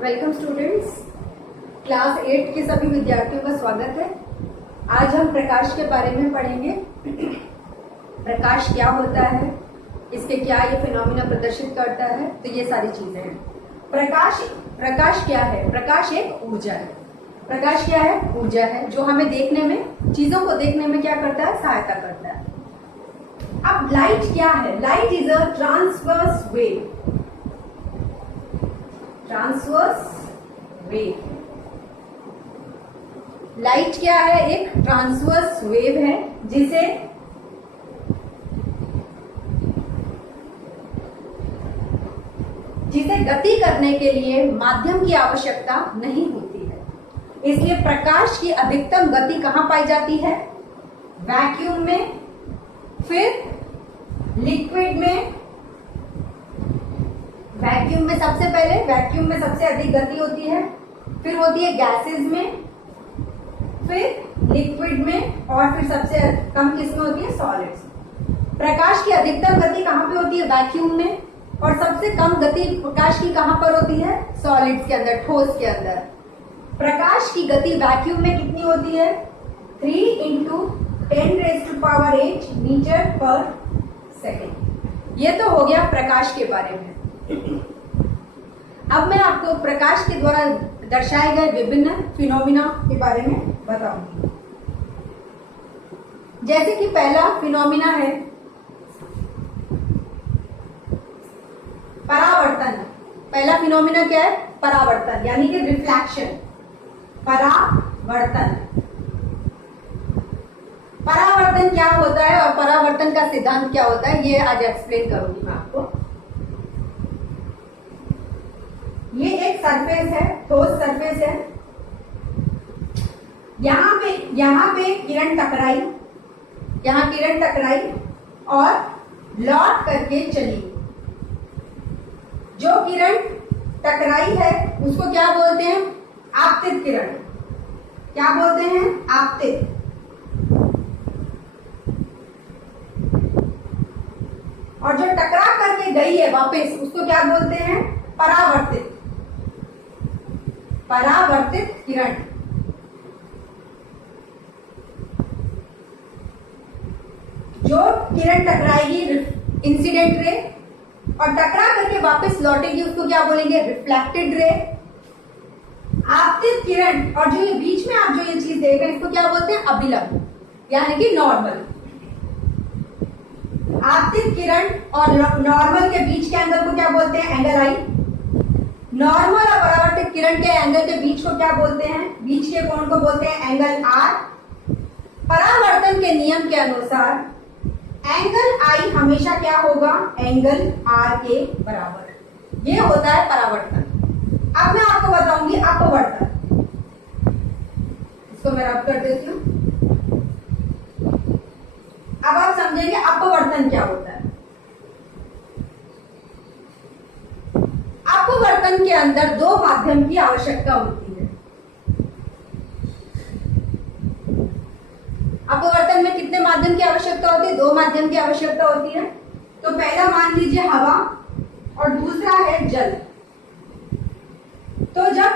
Welcome students, class 8 के सभी विद्यार्थियों का स्वागत है। आज हम प्रकाश के बारे में पढ़ेंगे। प्रकाश क्या होता है, इसके क्या ये फिनोमिना प्रदर्शित करता है, तो ये सारी चीजें हैं। प्रकाश क्या है? प्रकाश एक ऊर्जा है। प्रकाश क्या है? ऊर्जा है जो हमें देखने में, चीजों को देखने में क्या करता है? सहायता करता है। अब लाइट क्या है? Light is a transverse wave. Light क्या है? एक ट्रांसवर्स वेव है जिसे गति करने के लिए माध्यम की आवश्यकता नहीं होती है। इसलिए प्रकाश की अधिकतम गति कहां पाई जाती है? वैक्यूम में, फिर लिक्विड में। वैक्यूम में सबसे पहले, वैक्यूम में सबसे अधिक गति होती है, फिर होती है गैसेस में, फिर लिक्विड में, और फिर सबसे कम किसमें होती है? सॉलिड्स। प्रकाश की अधिकतम गति कहां पे होती है? वैक्यूम में। और सबसे कम गति प्रकाश की कहां पर होती है? सॉलिड्स के अंदर, ठोस के अंदर। प्रकाश की गति वैक्यूम में कितनी होती है? 3 × 10⁸ मीटर पर सेकेंड। ये तो हो गया प्रकाश के बारे में। अब मैं आपको प्रकाश के द्वारा दर्शाए गए विभिन्न फिनोमिना के बारे में बताऊंगी। जैसे कि पहला फिनोमिना है परावर्तन। पहला फिनोमिना क्या है? परावर्तन, यानी कि रिफ्लैक्शन। परावर्तन क्या होता है और परावर्तन का सिद्धांत क्या होता है, ये आज एक्सप्लेन करूंगी मैं आपको। ये एक सरफेस है, ठोस सरफेस है। यहां पे किरण टकराई, यहां किरण टकराई और लौट करके चली। जो किरण टकराई है उसको क्या बोलते हैं? आपतित किरण। क्या बोलते हैं? आपतित। और जो टकरा करके गई है वापस, उसको क्या बोलते हैं? परावर्तित। परावर्तित किरण। जो किरण टकराएगी इंसिडेंट रे, और टकरा करके वापस लौटेगी उसको क्या बोलेंगे? Reflected ray. आपतित किरण और जो ये बीच में आप जो ये चीज देख रहे हैं इसको क्या बोलते हैं? अभिलंब, यानी कि नॉर्मल। आपतित किरण और नॉर्मल के बीच के एंगल को क्या बोलते हैं? एंगल आई। नॉर्मल और परावर्तित किरण के एंगल के बीच को क्या बोलते हैं? बीच के कोण को बोलते हैं एंगल आर। परावर्तन के नियम के अनुसार एंगल आई हमेशा क्या होगा? एंगल आर के बराबर। ये होता है परावर्तन। अब मैं आपको बताऊंगी अपवर्तन। इसको मैं रब कर देती हूं। अब आप समझेंगे अपवर्तन क्या होता है। अपवर्तन के अंदर दो माध्यम की आवश्यकता होती है। अपवर्तन में कितने माध्यम की आवश्यकता होती है? दो माध्यम की आवश्यकता होती है। तो पहला मान लीजिए हवा और दूसरा है जल। तो जब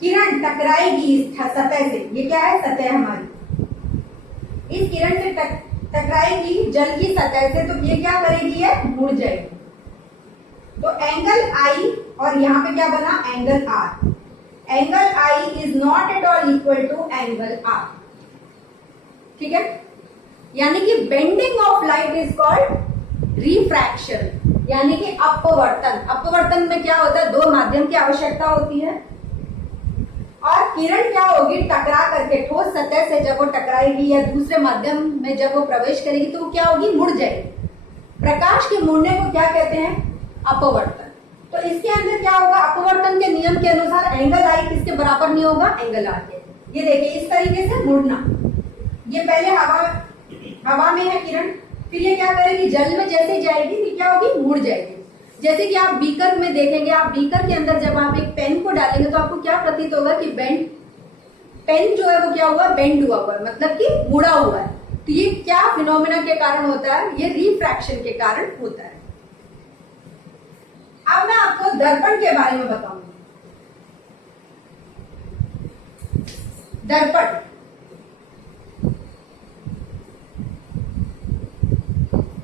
किरण टकराएगी इस सतह से, ये क्या है? सतह हमारी। इस किरण से टकराएगी जल की सतह से, तो ये क्या करेगी? ये मुड़ जाएगी। तो एंगल आई और यहां पे क्या बना? Angle R. Angle I is not at all equal to angle R. ठीक है? यानी कि bending of light is called refraction, यानी कि अपवर्तन। अपवर्तन में क्या होता है? दो माध्यम की आवश्यकता होती है और किरण क्या होगी? टकरा करके ठोस सतह से जब वो टकराएगी या दूसरे माध्यम में जब वो प्रवेश करेगी तो वो क्या होगी? मुड़ जाएगी। प्रकाश के मुड़ने को क्या कहते हैं? अपवर्तन। तो इसके अंदर क्या होगा? अपवर्तन के नियम के अनुसार एंगल आई किसके बराबर नहीं होगा? एंगल आर के। ये देखिए इस तरीके से मुड़ना। ये पहले हवा में है किरण, फिर ये क्या करेगी? जल में जैसे जाएगी ये क्या होगी? मुड़ जाएगी। जैसे कि आप बीकर में देखेंगे, आप बीकर के अंदर जब आप एक पेन को डालेंगे तो आपको क्या प्रतीत होगा कि पेन जो है वो क्या हुआ? बेंड हुआ हुआ है, मतलब कि मुड़ा हुआ है। तो ये क्या फिनोमिना के कारण होता है? ये रिफ्रैक्शन के कारण होता है। अब मैं आपको दर्पण के बारे में बताऊंगी। दर्पण,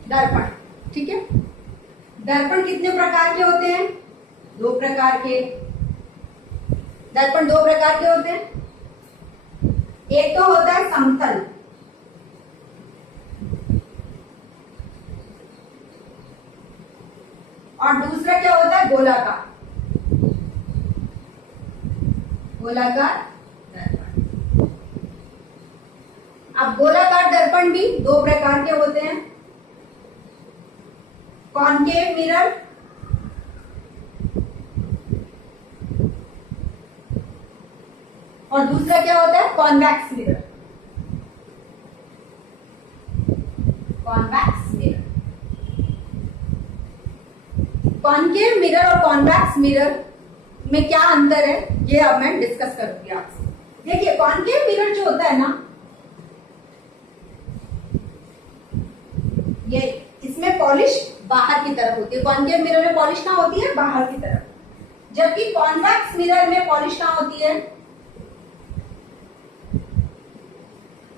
दर्पण, ठीक है। दर्पण कितने प्रकार के होते हैं? 2 प्रकार के। दर्पण 2 प्रकार के होते हैं। एक तो होता है समतल, और दूसरा क्या होता है? गोलाकार, गोलाकार दर्पण। अब गोलाकार दर्पण भी 2 प्रकार के होते हैं, कॉनकेव मिरर और दूसरा क्या होता है? Convex mirror, convex mirror. Concave mirror और कॉन्वेक्स मिरर में क्या अंतर है, ये अब मैं डिस्कस करूंगी आपसे। देखिए, कॉनकेव मिरर जो होता है ना, ये इसमें पॉलिश बाहर की तरफ होती है। कॉनकेव मिरर में पॉलिश कहां होती है? बाहर की तरफ। जबकि कॉन्वेक्स मिरर में पॉलिश कहां होती है?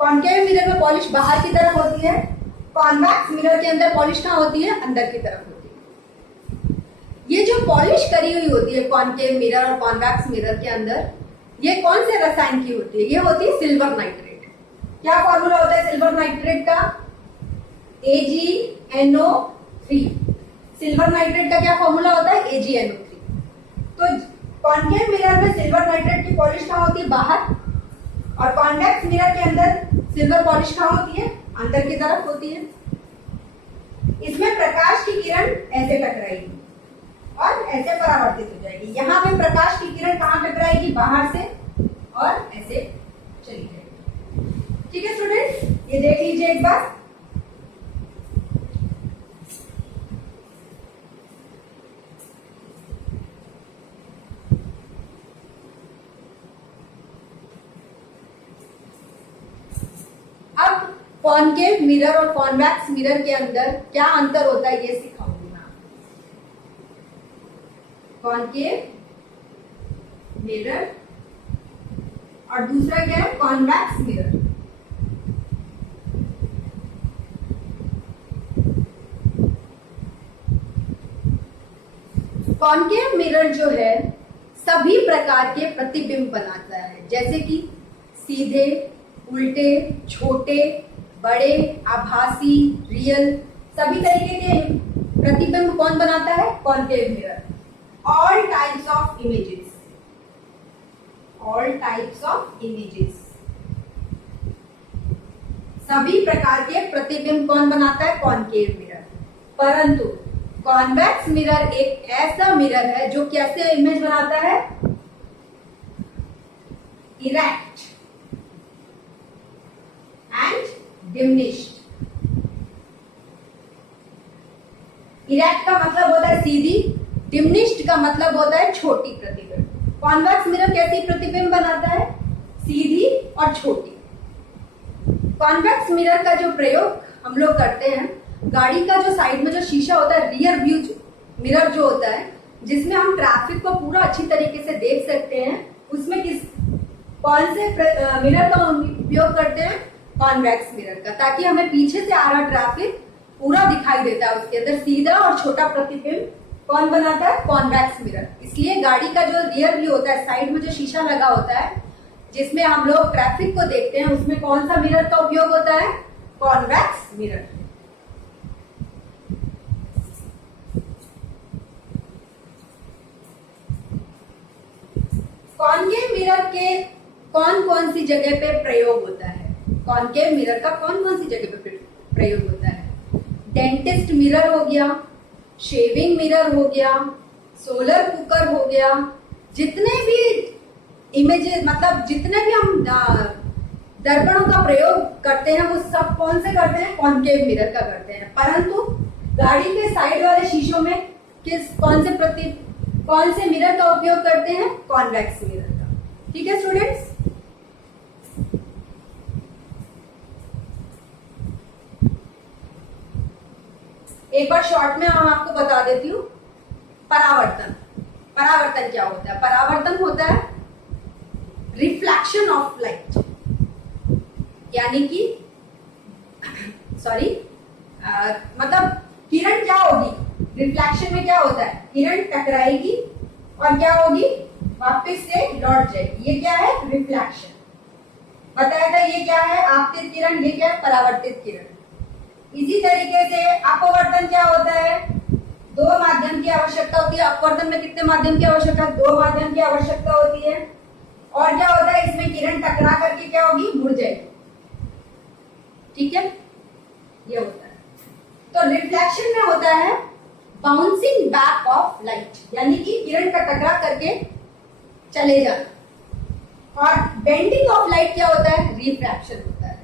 कॉनकेव मिरर में पॉलिश बाहर की तरफ होती है, कॉन्वेक्स मिरर के अंदर पॉलिश कहां होती है? अंदर की तरफ होती है। ये जो पॉलिश करी हुई होती है कॉनकेव मिरर और कॉन्वेक्स मिरर के अंदर, ये कौन से रसायन की होती है? ये होती है सिल्वर नाइट्रेट। क्या फॉर्मूला होता है सिल्वर नाइट्रेट का? AgNO3। सिल्वर नाइट्रेट का क्या फॉर्मूला होता है? AgNO3। तो कॉनकेव मिरर में सिल्वर नाइट्रेट की पॉलिश कहां होती है? बाहर, और कॉन्वेक्स मिरर के अंदर सिल्वर पॉलिश कहां होती है? अंदर की तरफ होती है। इसमें प्रकाश की किरण ऐसे टकराएगी और ऐसे परावर्तित हो जाएगी। यहां पे प्रकाश की किरण कहां टकराएगी? बाहर से, और ऐसे चली जाएगी। ठीक है स्टूडेंट्स, ये देख लीजिए एक बार। अब कॉनकेव मिरर और कॉन्वेक्स मिरर के अंदर क्या अंतर होता है, ये सिखाऊंगी मैं आपको। कॉनकेव मिरर और दूसरा क्या है? Convex mirror. कॉनकेव मिरर जो है सभी प्रकार के प्रतिबिंब बनाता है, जैसे कि सीधे, उल्टे, छोटे, बड़े, आभासी, रियल, सभी तरीके के प्रतिबिंब कौन बनाता है? Concave mirror. All types of images, all types of images, सभी प्रकार के प्रतिबिंब कौन बनाता है? Concave mirror. परंतु कॉन्वेक्स मिरर एक ऐसा मिरर है जो कैसे इमेज बनाता है? Erect and diminished. इरेक्ट का मतलब होता है सीधी, डिमिनिश्ड का मतलब होता है छोटी प्रतिबिंब। कॉन्वेक्स मिरर कैसी प्रतिबिंब बनाता है? सीधी और छोटी। कॉन्वेक्स मिरर का जो प्रयोग हम लोग करते हैं, गाड़ी का जो साइड में जो शीशा होता है, रियर व्यू मिरर जो होता है, जिसमें हम ट्रैफिक को पूरा अच्छी तरीके से देख सकते हैं, उसमें कौन से मिरर का उपयोग करते हैं? कॉन्वेक्स मिरर का, ताकि हमें पीछे से आ रहा ट्रैफिक पूरा दिखाई देता है। उसके अंदर सीधा और छोटा प्रतिबिंब कौन बनाता है? Convex mirror. इसलिए गाड़ी का जो रियर व्यू होता है, साइड में जो शीशा लगा होता है, जिसमें हम लोग ट्रैफिक को देखते हैं, उसमें कौन सा मिरर का उपयोग होता है? Convex mirror. कॉनकेव मिरर के कौन कौन सी जगह पे प्रयोग होता है? कॉनकेव मिरर का कौन कौन सी जगह पे प्रयोग होता है? डेंटिस्ट मिरर हो गया, शेविंग मिरर हो गया, सोलर कुकर हो गया। जितने भी इमेजेस, मतलब जितने भी हम दर्पणों का प्रयोग करते हैं, वो सब कौन से करते हैं? कॉनकेव मिरर का करते हैं। परंतु गाड़ी के साइड वाले शीशों में कौन से मिरर का उपयोग करते हैं? कॉन्वेक्स मिरर का। ठीक है स्टूडेंट्स, एक बार शॉर्ट में हम आपको बता देती हूँ। परावर्तन, परावर्तन क्या होता है? परावर्तन होता है रिफ्लेक्शन ऑफ लाइट, यानी कि सॉरी मतलब किरण क्या होगी, रिफ्लेक्शन में क्या होता है, किरण टकराएगी और क्या होगी, वापस से लौट जाएगी, ये क्या है, रिफ्लेक्शन। बताया था ये क्या है, आपतित किरण, ये क्या है, परावर्तित किरण। इसी तरीके से अपवर्तन क्या होता है, दो माध्यम की आवश्यकता होती है। अपवर्तन में कितने माध्यम की आवश्यकता, दो माध्यम की आवश्यकता होती है। और क्या होता है, इसमें किरण टकरा करके क्या होगी, मुड़ जाएगी। ठीक है, ये होता है। तो रिफ्लेक्शन में होता है बाउंसिंग बैक ऑफ लाइट, यानी कि किरण का टकरा करके चले जाना। और बेंडिंग ऑफ लाइट क्या होता है, रिफ्रैक्शन होता है।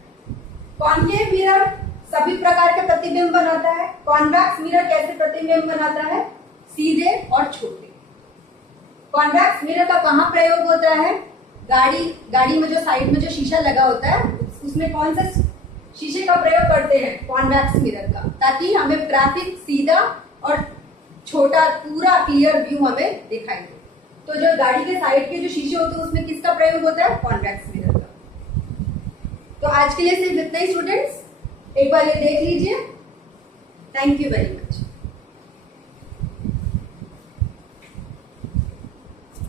कॉन्केव मिरर सभी प्रकार के प्रतिबिंब बनाता है। कॉन्वेक्स मिरर कैसे प्रतिबिंब बनाता है, सीधे और छोटे। कॉन्वेक्स मिरर का कहाँ प्रयोग होता है, गाड़ी में जो साइड में जो शीशा लगा होता है उसमें कौन सा शीशे का प्रयोग करते हैं, कॉन्वेक्स मिरर का, ताकि हमें ग्राफिक सीधा और छोटा पूरा क्लियर व्यू हमें दिखाई दे। तो जो गाड़ी के साइड के जो शीशे होते हैं उसमें किसका प्रयोग होता है, कॉन्वेक्स मिरर का। तो आज के लिए सिर्फ इतना ही स्टूडेंट्स, एक बार ये देख लीजिए। Thank you very much.